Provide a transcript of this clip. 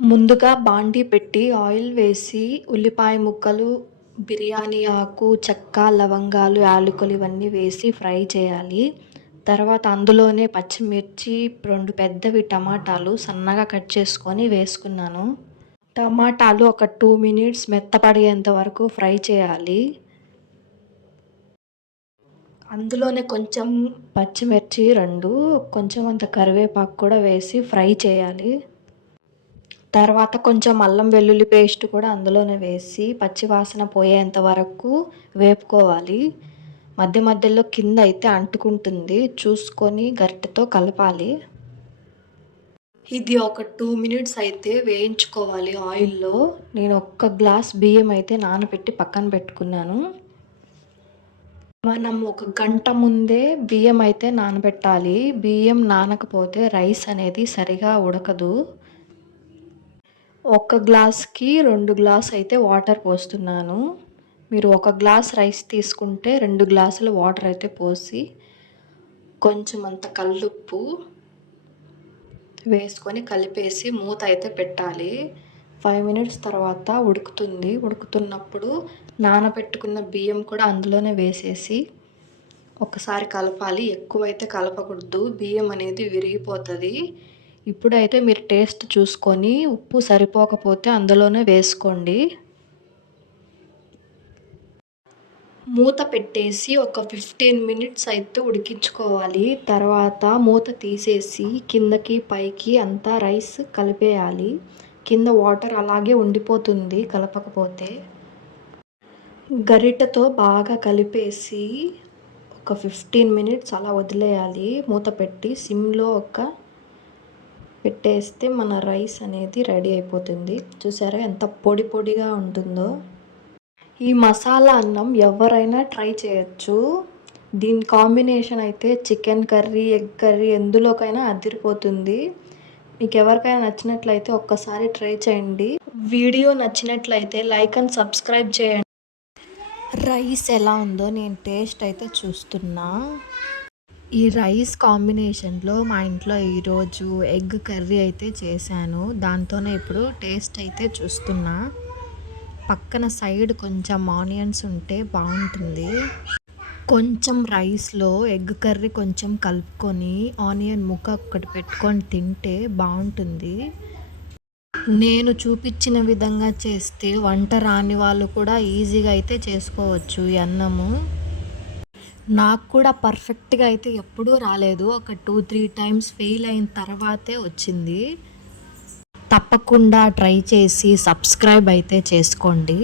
ముందుగా బాండీ పెట్టి ఆయిల్ వేసి ఉల్లిపాయ ముక్కలు, బిర్యానీ ఆకు, చెక్క, లవంగాలు, యాలకులు ఇవన్నీ వేసి ఫ్రై చేయాలి. తర్వాత అందులోనే పచ్చిమిర్చి, 2 పెద్దవి టమాటాలు సన్నగా కట్ చేసుకొని వేసుకున్నాను. టమాటాలు ఒక 2 మినిట్స్ మెత్తపడేంత వరకు ఫ్రై చేయాలి. అందులోనే కొంచెం పచ్చిమిర్చి 2, కొంచెం అంత కరివేపాకు కూడా వేసి ఫ్రై చేయాలి. తర్వాత కొంచెం అల్లం వెల్లుల్లి పేస్ట్ కూడా అందులోనే వేసి పచ్చి వాసన పోయేంత వరకు వేపుకోవాలి. మధ్య మధ్యలో కింద అయితే అంటుకుంటుంది. చూసుకొని గరిటెతో కలపాలి. ఇది ఒక 2 మినిట్స్ అయితే వేయించుకోవాలి ఆయిల్‌లో. నేను ఒక్క గ్లాస్ బియ్యం అయితే నానబెట్టి పక్కన పెట్టుకున్నాను. మనం ఒక గంట ముందే బియ్యం అయితే నానబెట్టాలి. బియ్యం నానకపోతే రైస్ అనేది సరిగా ఉడకదు. ఒక గ్లాస్‌కి 2 గ్లాస్ అయితే వాటర్ పోస్తున్నాను. మీరు ఒక గ్లాస్ రైస్ తీసుకుంటే 2 గ్లాసులు వాటర్ అయితే పోసి కొంచెం అంత కల్లుప్పు వేసుకొని కలిపేసి మూత అయితే పెట్టాలి. 5 మినిట్స్ తర్వాత ఉడుకుతుంది. ఉడుకుతున్నప్పుడు నానబెట్టుకున్న బియ్యం కూడా అందులోనే వేసేసి ఒకసారి కలపాలి. ఎక్కువైతే కలపకూడదు. బియ్యం అనేది విరిగిపోతది. ఇప్పుడైతే మీరు టేస్ట్ చూసుకొని ఉప్పు సరిపోకపోతే అందులోనే వేసుకోండి. మూత పెట్టేసి ఒక 15 మినిట్స్ అయితే ఉడికించుకోవాలి. తర్వాత మూత తీసేసి కిందకి పైకి అంతా రైస్ కలిపేయాలి. కింద వాటర్ అలాగే ఉండిపోతుంది కలపకపోతే. గరిటెతో బాగా కలిపేసి ఒక 15 మినిట్స్ అలా వదిలేయాలి. మూత పెట్టి సిమ్‌లో పెట్టేస్తే మన రైస్ అనేది రెడీ అయిపోతుంది. చూసారా ఎంత పొడి పొడిగా ఉంటుందో. ఈ మసాలా అన్నం ఎవరైనా ట్రై చేయొచ్చు. దీని కాంబినేషన్ అయితే చికెన్ కర్రీ, ఎగ్ కర్రీ ఎందులోకైనా అదిరిపోతుంది. మీకు ఎవరికైనా నచ్చినట్లయితే ఒక్కసారి ట్రై చేయండి. వీడియో నచ్చినట్లయితే లైక్ అండ్ సబ్స్క్రైబ్ చేయండి. రైస్ ఎలా ఉందో నేను టేస్ట్ అయితే చూస్తున్నా. ఈ రైస్ కాంబినేషన్‌లో మా ఇంట్లో ఈరోజు ఎగ్ కర్రీ అయితే చేశాను. దాంతోనే ఇప్పుడు టేస్ట్ అయితే చూస్తున్నా. పక్కన సైడ్ కొంచెం ఆనియన్స్ ఉంటే బాగుంటుంది. కొంచెం రైస్‌లో ఎగ్ కర్రీ కొంచెం కలుపుకొని ఆనియన్ ముక్క ఒక్కటి పెట్టుకొని తింటే బాగుంటుంది. నేను చూపించిన విధంగా చేస్తే వంట రాని వాళ్ళు కూడా ఈజీగా అయితే చేసుకోవచ్చు ఈ అన్నము. నాకు కూడా పర్ఫెక్ట్‌గా అయితే ఎప్పుడూ రాలేదు. ఒక 2, 3 టైమ్స్ ఫెయిల్ అయిన తర్వాతే వచ్చింది. తప్పకుండా ట్రై చేసి సబ్స్క్రైబ్ అయితే చేసుకోండి.